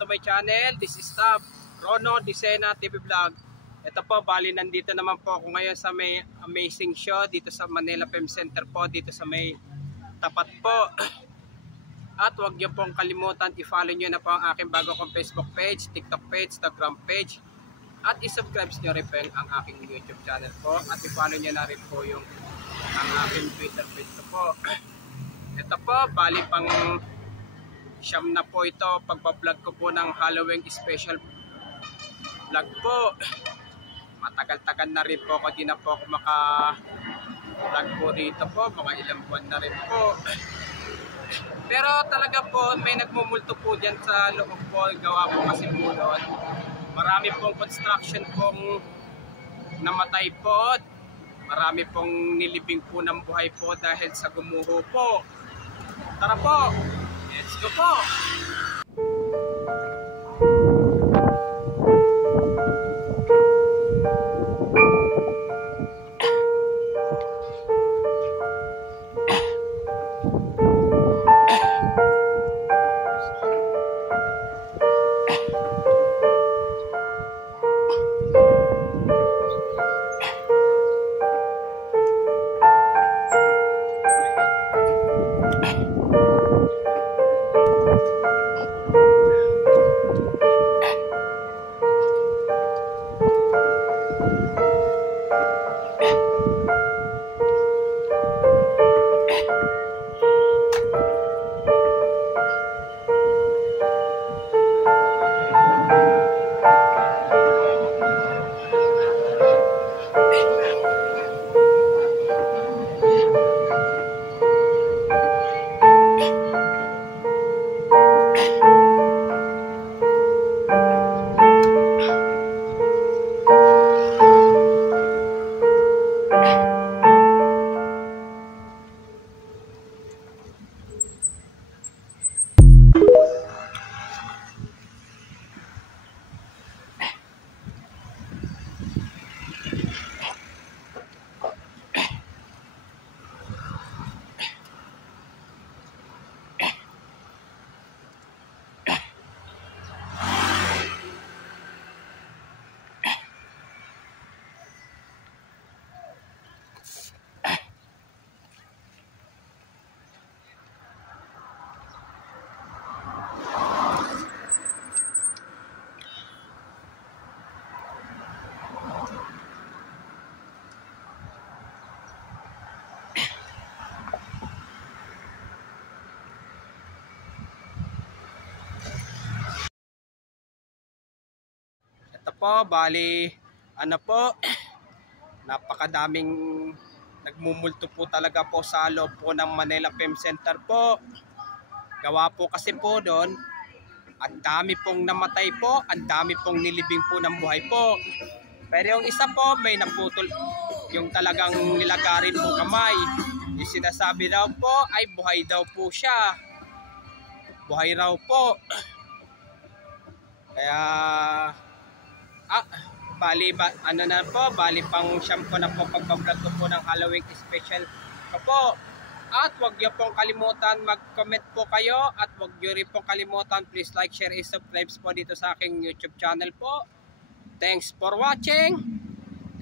to my channel. This is Rono Dicena TV Vlog. Ito po, bali nandito naman po ako ngayon sa may amazing show dito sa Manila Film Center po, dito sa may tapat po. At huwag niyo pong kalimutan, i-follow niyo na po ang aking bago kong Facebook page, TikTok page, Instagram page. At i-subscribe niyo rin po ang aking YouTube channel po. At i-follow niyo na rin po yung ang aking Twitter page po. Ito po, bali pang siyam na po ito, pagpa-vlog ko po ng Halloween special vlog po. Matagal-tagal na rin po ako, di na po ako maka-vlog po dito po, mga ilang buwan na rin po. Pero talaga po, may nagmumulto po dyan sa loob po, gawa po kasi po doon. Marami pong construction pong namatay po. Marami pong nilibing po ng buhay po dahil sa gumuho po. Tara po! Let's go po! Ito po, bali, ano po, napakadaming nagmumulto po talaga po sa loob po ng Manila Film Center po. Gawa po kasi po doon, ang dami pong namatay po, ang dami pong nilibing po ng buhay po. Pero yung isa po, may naputol, yung talagang nilagarin po kamay. Yung sinasabi daw po ay buhay daw po siya. Buhay raw po. Kaya bali pang siyam ko na po pagbablog ko po ng Halloween special po. At huwag niyo pong kalimutan mag-comment po kayo at huwag niyo rin pong kalimutan please like, share, and subscribe po dito sa aking YouTube channel po. Thanks for watching.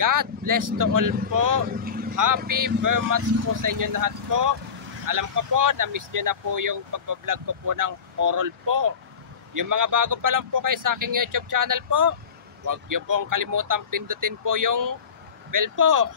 God bless to all po. Happy very much po sa inyo lahat po. Alam ko po na miss niyo na po yung pagbablog ko po ng horror po. Yung mga bago pa lang po kayo sa aking YouTube channel po, huwag niyo pong kalimutan pindutin po yung bell po.